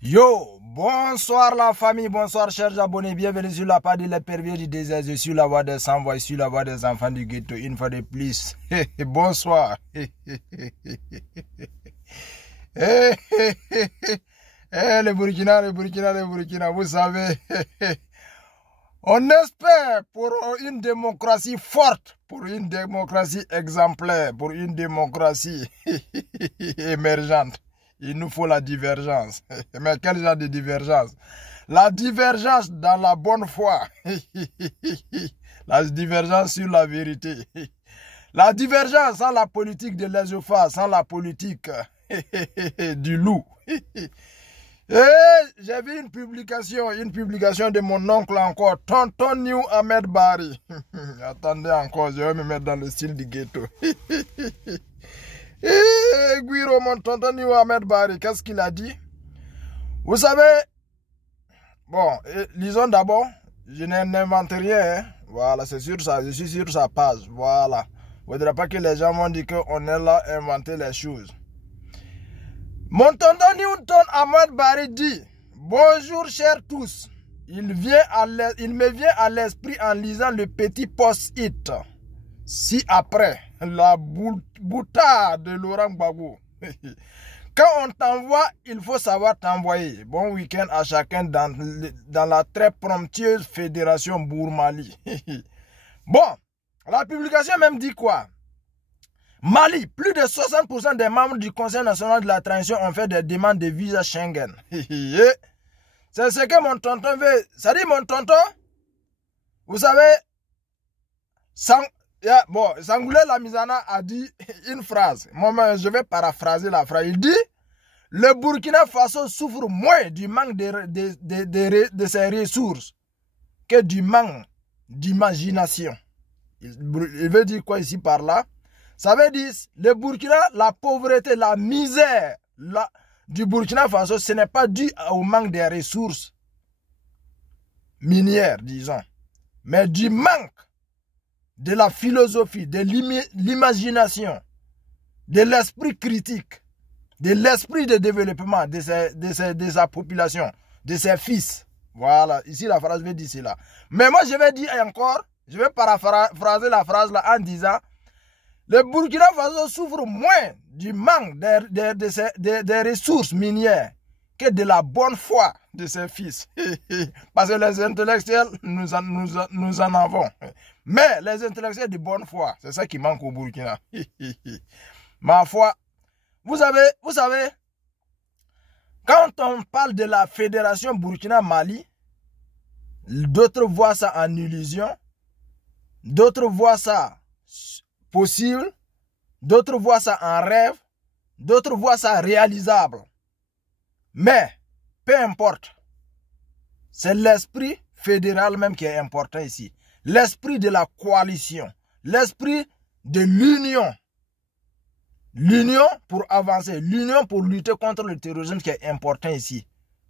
Yo, bonsoir la famille, bonsoir chers abonnés, bienvenue sur la page de l'épervier du désert, je suis la voix des sans-voix, je suis la voix des enfants du ghetto, une fois de plus. Bonsoir. Le Burkina, vous savez, on espère pour une démocratie forte, pour une démocratie exemplaire, pour une démocratie émergente. Il nous faut la divergence. Mais quel genre de divergence? La divergence dans la bonne foi. La divergence sur la vérité. La divergence sans la politique de l'œsophage, sans la politique du loup. J'ai vu une publication de mon oncle encore, Tonton New Ahmed Bari. Attendez encore, je vais me mettre dans le style du ghetto. Guiro, mon tonton New Ahmed Bari, qu'est-ce qu'il a dit? Vous savez, bon, lisons d'abord, je n'invente rien, hein. Voilà, c'est sur ça, je suis sur sa page, voilà. Vous ne voudrez pas que les gens m'ont dit qu'on est là à inventer les choses. Mon tonton Newton Ahmed Bari dit, bonjour chers tous, il me vient à l'esprit en lisant le petit post-it. Si après la boutade de Laurent Gbagbo, quand on t'envoie, il faut savoir t'envoyer. Bon week-end à chacun dans la très promptueuse fédération Bourg-Mali. Bon, la publication même dit quoi? Mali, plus de 60% des membres du Conseil national de la transition ont fait des demandes de visa Schengen. C'est ce que mon tonton veut. Ça dit mon tonton, vous savez, bon, Sangoulé Lamizana a dit une phrase. Moi, je vais paraphraser la phrase. Il dit, le Burkina Faso souffre moins du manque de ses ressources que du manque d'imagination. Il veut dire quoi ici par là? Ça veut dire, le Burkina, la pauvreté, la misère du Burkina Faso, ce n'est pas dû au manque des ressources minières, disons, mais du manque de la philosophie, de l'imagination, de l'esprit critique, de l'esprit de développement de sa population, de ses fils. Voilà, ici la phrase veut dire cela. Mais moi je vais dire encore, je vais paraphraser la phrase là en disant, le Burkina Faso souffre moins du manque des ressources minières que de la bonne foi de ses fils. Parce que les intellectuels, nous en avons. Mais les intellectuels de bonne foi, c'est ça qui manque au Burkina. Ma foi, vous savez, quand on parle de la fédération Burkina-Mali, d'autres voient ça en illusion, d'autres voient ça possible, d'autres voient ça en rêve, d'autres voient ça réalisable. Mais, peu importe, c'est l'esprit fédéral même qui est important ici. L'esprit de la coalition, l'esprit de l'union. L'union pour avancer, l'union pour lutter contre le terrorisme qui est important ici.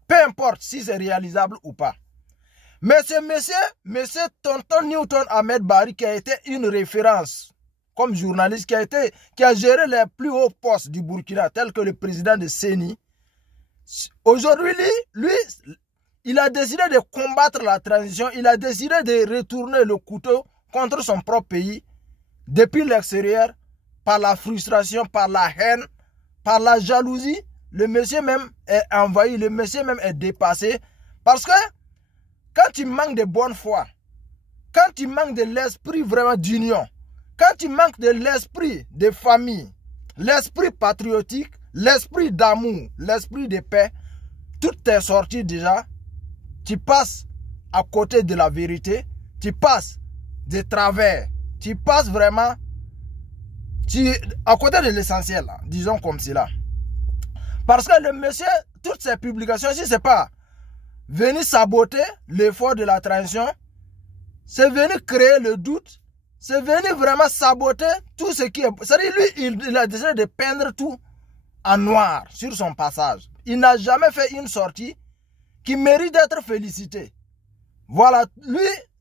Peu importe si c'est réalisable ou pas. Mais c'est monsieur Tonton Newton Ahmed Bari qui a été une référence comme journaliste, qui a géré les plus hauts postes du Burkina, tel que le président de CENI. Aujourd'hui, lui, il a décidé de combattre la transition, il a décidé de retourner le couteau contre son propre pays, depuis l'extérieur, par la frustration, par la haine, par la jalousie. Le monsieur même est envahi, le monsieur même est dépassé. Parce que quand tu manques de bonne foi, quand tu manques de l'esprit vraiment d'union, quand tu manques de l'esprit de famille, l'esprit patriotique, l'esprit d'amour, l'esprit de paix, toutes tes sorties déjà, tu passes à côté de la vérité, tu passes de travers, tu passes vraiment à côté de l'essentiel, disons comme cela. Parce que le monsieur, toutes ses publications, si ce n'est pas venu saboter l'effort de la transition, c'est venu créer le doute, c'est venu vraiment saboter tout ce qui est... C'est-à-dire, lui, il a décidé de peindre tout en noir sur son passage. Il n'a jamais fait une sortie qui mérite d'être félicité. Voilà, lui,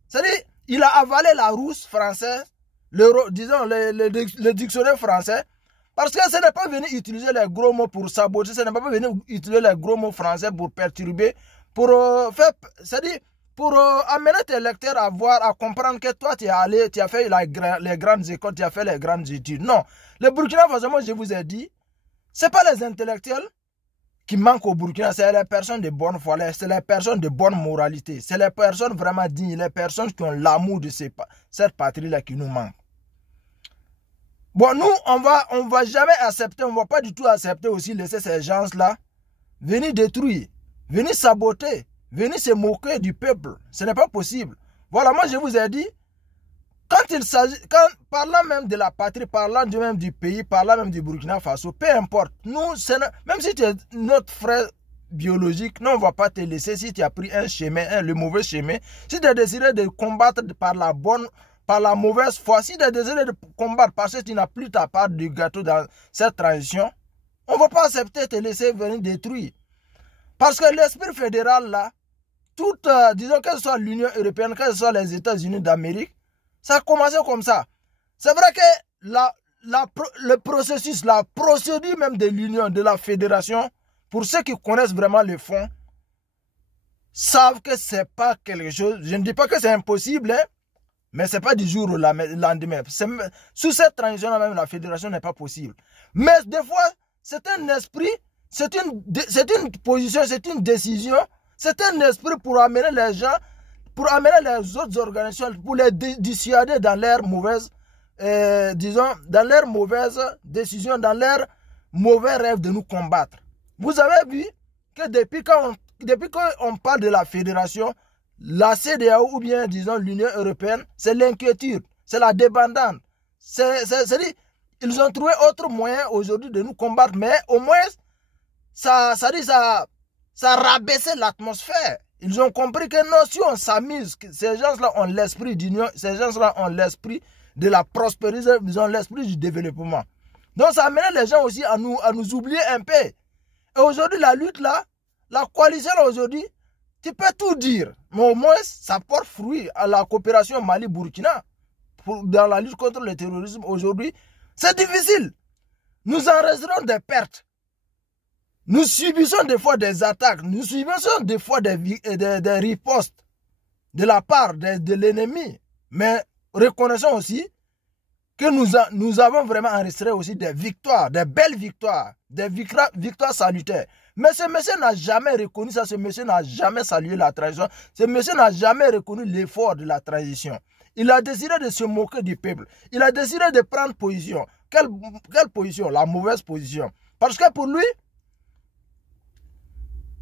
c'est-à-dire, il a avalé la rousse française, disons le dictionnaire français, Parce que ce n'est pas venu utiliser les gros mots pour saboter, ce n'est pas venu utiliser les gros mots français pour perturber, pour faire, c'est-à-dire pour amener tes lecteurs à voir, à comprendre que toi, tu es allé, tu as fait les grandes écoles, tu as fait les grandes études. Non. Le Burkina Faso, moi, je vous ai dit, ce n'est pas les intellectuels qui manquent au Burkina, c'est les personnes de bonne foi, c'est les personnes de bonne moralité, c'est les personnes vraiment dignes, les personnes qui ont l'amour de cette patrie-là qui nous manque. Bon, nous, on va jamais accepter, on ne va pas du tout accepter aussi laisser ces gens-là venir détruire, venir saboter, venir se moquer du peuple. Ce n'est pas possible. Voilà, moi je vous ai dit, parlant même de la patrie, parlant même du pays, parlant même du Burkina Faso, peu importe, nous, même si tu es notre frère biologique, nous on ne va pas te laisser si tu as pris un chemin, le mauvais chemin, si tu as décidé de combattre par la mauvaise foi, si tu as décidé de combattre parce que tu n'as plus ta part du gâteau dans cette transition, on ne va pas accepter de te laisser venir détruire. Parce que l'esprit fédéral là, disons que ce soit l'Union européenne, que ce soit les États-Unis d'Amérique, ça a commencé comme ça. C'est vrai que le processus, la procédure même de l'Union, de la fédération, pour ceux qui connaissent vraiment le fond, savent que ce n'est pas quelque chose, je ne dis pas que c'est impossible, hein, mais ce n'est pas du jour au lendemain. Sous cette transition-là même, la fédération n'est pas possible. Mais des fois, c'est un esprit, c'est une position, c'est une décision, c'est un esprit pour amener les gens, pour amener les autres organisations, pour les dissuader dans leurs mauvaises, dans leurs mauvaises décisions, dans leurs mauvais rêves de nous combattre. Vous avez vu que depuis qu'on parle de la fédération, la CEDEAO ou bien, disons, l'Union européenne, c'est l'inquiétude, c'est la débandade. C'est-à-dire, ils ont trouvé autre moyen aujourd'hui de nous combattre, mais au moins, ça rabaissait l'atmosphère. Ils ont compris que non, si on s'amuse, ces gens-là ont l'esprit d'union, ces gens-là ont l'esprit de la prospérité, ils ont l'esprit du développement. Donc ça amène les gens aussi à nous oublier un peu. Et aujourd'hui, la lutte là, la coalition là aujourd'hui, tu peux tout dire, mais au moins ça porte fruit à la coopération Mali-Burkina dans la lutte contre le terrorisme aujourd'hui. C'est difficile. Nous enregistrons des pertes. Nous subissons des fois des attaques, nous subissons des fois des ripostes de la part de l'ennemi. Mais reconnaissons aussi que nous avons vraiment enregistré aussi des victoires, des belles victoires, des victoires salutaires. Mais ce monsieur n'a jamais reconnu ça, ce monsieur n'a jamais salué la transition, ce monsieur n'a jamais reconnu l'effort de la transition. Il a décidé de se moquer du peuple, il a décidé de prendre position. Quelle position? La mauvaise position. Parce que pour lui,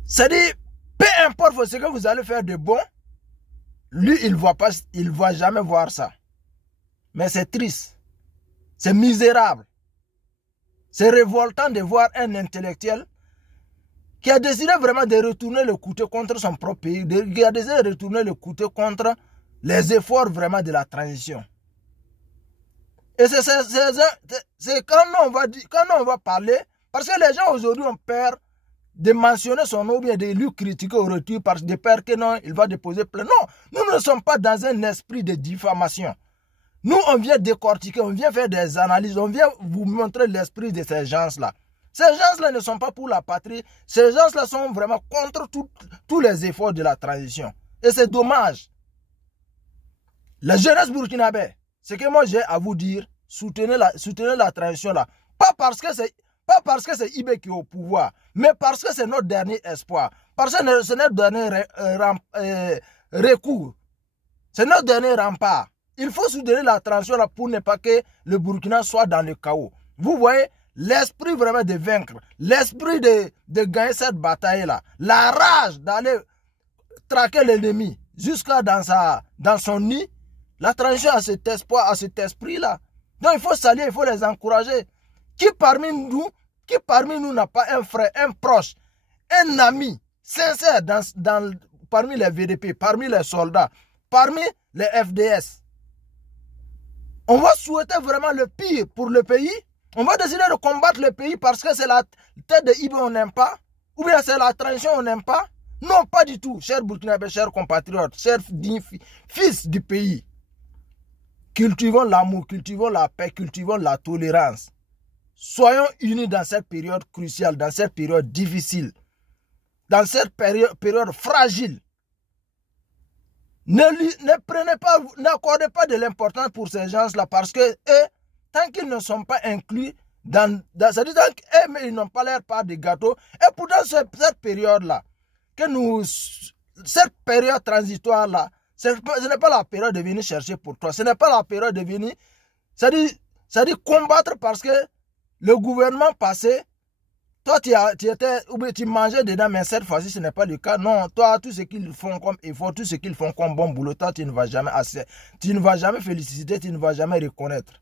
c'est-à-dire, peu importe ce que vous allez faire de bon, lui, il ne va jamais voir ça. Mais c'est triste. C'est misérable. C'est révoltant de voir un intellectuel qui a décidé vraiment de retourner le couteau contre son propre pays, qui a décidé de retourner le couteau contre les efforts vraiment de la transition. Et c'est quand on va parler, parce que les gens aujourd'hui ont peur de mentionner son nom ou bien de lui critiquer au retour parce que de peur que non, il va déposer plainte. Non, nous ne sommes pas dans un esprit de diffamation. Nous, on vient décortiquer, on vient faire des analyses, on vient vous montrer l'esprit de ces gens-là. Ces gens-là ne sont pas pour la patrie, ces gens-là sont vraiment contre tous les efforts de la transition. Et c'est dommage. La jeunesse burkinabé, ce que moi j'ai à vous dire, soutenez la transition là. Pas parce que c'est IB qui est au pouvoir, mais parce que c'est notre dernier espoir. Parce que c'est notre dernier recours. C'est notre dernier rempart. Il faut soutenir la transition là pour ne pas que le Burkina soit dans le chaos. Vous voyez, l'esprit vraiment de vaincre, l'esprit de gagner cette bataille là, la rage d'aller traquer l'ennemi jusqu'à dans son nid, la transition a cet espoir, a cet esprit là. Donc il faut saluer, il faut les encourager. Qui parmi nous n'a pas un frère, un proche, un ami sincère parmi les VDP, parmi les soldats, parmi les FDS? On va souhaiter vraiment le pire pour le pays. On va décider de combattre le pays parce que c'est la tête de IB on n'aime pas, ou bien c'est la transition on n'aime pas. Non, pas du tout, chers Burkinabés, chers compatriotes, chers fils du pays. Cultivons l'amour, cultivons la paix, cultivons la tolérance. soyons unis dans cette période cruciale, dans cette période difficile, dans cette période fragile. N'accordez pas de l'importance pour ces gens-là parce que eux, tant qu'ils ne sont pas inclus c'est-à-dire qu'ils n'ont pas leur part de gâteau. Et pourtant, cette période-là, cette période transitoire-là, ce n'est pas la période de venir chercher pour toi. Ce n'est pas la période de venir, c'est-à-dire combattre parce que le gouvernement passé, toi, tu mangeais dedans, mais cette fois-ci, ce n'est pas le cas. Non, toi, tout ce qu'ils font comme effort, tout ce qu'ils font comme bon boulot, toi, tu ne vas jamais féliciter, tu ne vas jamais reconnaître.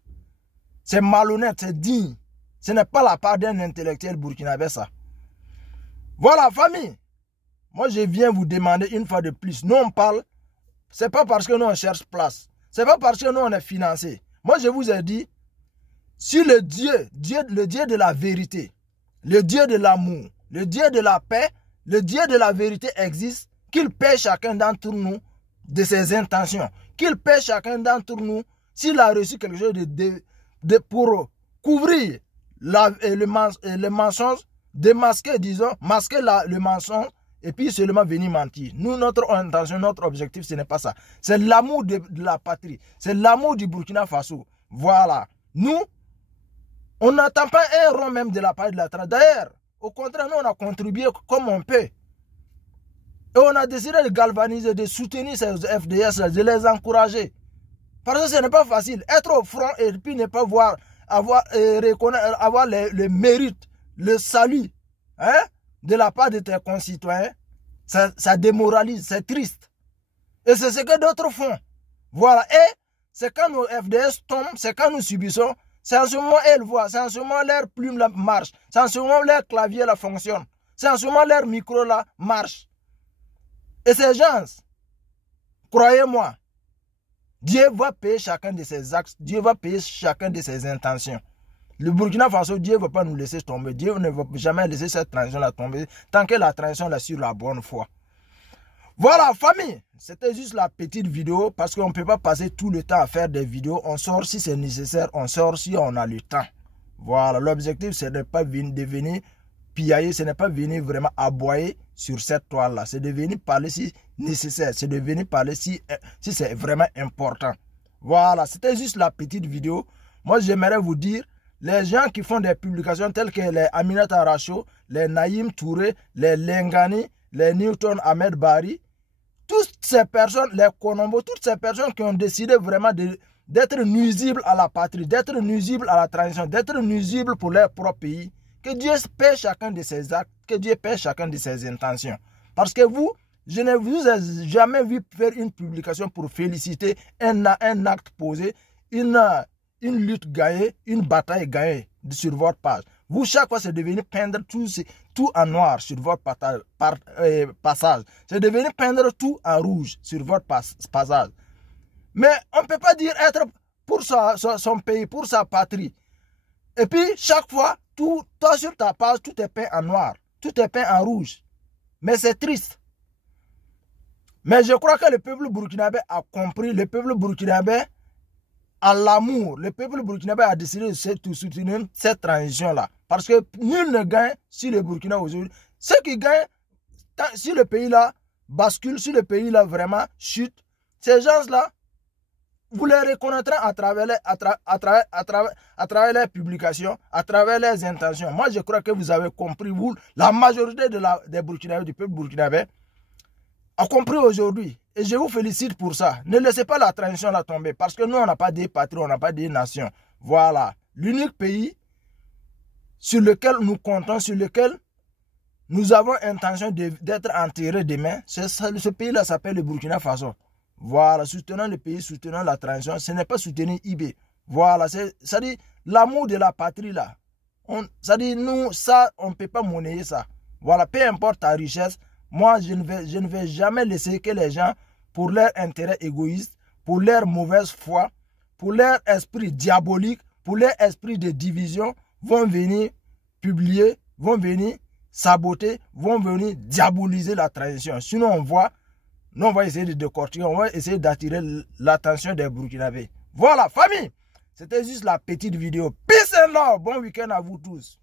C'est malhonnête, c'est digne. Ce n'est pas la part d'un intellectuel burkinabé, ça. Voilà, famille. Moi, je viens vous demander une fois de plus. Nous, on parle, c'est pas parce que nous, on cherche place. C'est pas parce que nous, on est financé. Moi, je vous ai dit, si le Dieu de la vérité, le Dieu de l'amour, le Dieu de la paix, le Dieu de la vérité existe, qu'il paie chacun d'entre nous de ses intentions. Qu'il paie chacun d'entre nous s'il a reçu quelque chose pour couvrir le mensonge, démasquer, disons, masquer le mensonge et puis seulement venir mentir. Nous, notre intention, notre objectif, ce n'est pas ça. C'est l'amour de la patrie. C'est l'amour du Burkina Faso. Voilà. Nous, on n'attend pas un rond même de la part de la traite. D'ailleurs, au contraire, nous, on a contribué comme on peut. Et on a décidé de galvaniser, de soutenir ces FDS, de les encourager. Parce que ce n'est pas facile. Être au front et puis ne pas avoir le mérite, le salut de la part de tes concitoyens, ça démoralise, c'est triste. Et c'est ce que d'autres font. Voilà. Et c'est quand nos FDS tombent, c'est quand nous subissons, c'est en ce moment elles voient, c'est en ce moment leur plume là marche, c'est en ce moment leur clavier là fonctionne, c'est en ce moment leur micro là marche. Et ces gens, croyez-moi, Dieu va payer chacun de ses actes, Dieu va payer chacun de ses intentions. Le Burkina Faso, Dieu ne va pas nous laisser tomber. Dieu ne va jamais laisser cette transition-là tomber tant que la transition est sur la bonne foi. Voilà, famille. C'était juste la petite vidéo parce qu'on ne peut pas passer tout le temps à faire des vidéos. On sort si c'est nécessaire, on sort si on a le temps. Voilà, l'objectif, c'est de ne pas venir piailler, ce n'est pas venir vraiment aboyer sur cette toile-là. C'est de venir parler si nécessaire, c'est de venir parler si c'est vraiment important. Voilà, c'était juste la petite vidéo. Moi, j'aimerais vous dire, les gens qui font des publications telles que les Aminata Racho, les Naïm Touré, les Lengani, les Newton Ahmed Bari, toutes ces personnes, les Konombo, toutes ces personnes qui ont décidé vraiment d'être nuisibles à la patrie, d'être nuisibles à la transition, d'être nuisibles pour leur propre pays, que Dieu paie chacun de ses actes, que Dieu paie chacun de ses intentions. Parce que vous, je ne vous ai jamais vu faire une publication pour féliciter un acte posé, une lutte gagnée, une bataille gagnée sur votre page. Vous, chaque fois, c'est de venir peindre tout en noir sur votre passage. C'est de venir peindre tout en rouge sur votre passage. Mais on ne peut pas dire être pour son pays, pour sa patrie. Et puis, chaque fois, toi sur ta page, tout est peint en noir, tout est peint en rouge. Mais c'est triste. Mais je crois que le peuple burkinabé a compris, le peuple burkinabé a l'amour, le peuple burkinabé a décidé de soutenir cette transition-là. Parce que nul ne gagne si le Burkina aujourd'hui. Ceux qui gagnent, si le pays-là bascule, si le pays-là vraiment chute, ces gens-là, vous les reconnaîtrez à travers les publications, à travers les intentions. Moi, je crois que vous avez compris, vous, la majorité des Burkinabés, du peuple burkinabé, a compris aujourd'hui. Et je vous félicite pour ça. Ne laissez pas la transition là tomber. Parce que nous, on n'a pas des patries, on n'a pas des nations. Voilà. L'unique pays sur lequel nous comptons, sur lequel nous avons intention d'être enterrés demain, ce pays-là s'appelle le Burkina Faso. Voilà. Soutenons le pays, soutenons la transition. Ce n'est pas soutenir IB. Voilà. Ça dit l'amour de la patrie là. Ça dit nous, ça, on ne peut pas monnayer ça. Voilà. Peu importe ta richesse. Moi, je ne vais jamais laisser que les gens, pour leur intérêt égoïste, pour leur mauvaise foi, pour leur esprit diabolique, pour leur esprit de division, vont venir publier, vont venir saboter, vont venir diaboliser la transition. Sinon, on va essayer de décortiquer, on va essayer d'attirer l'attention des Burkinabés. Voilà, famille, C'était juste la petite vidéo. Peace and love. Bon week-end à vous tous.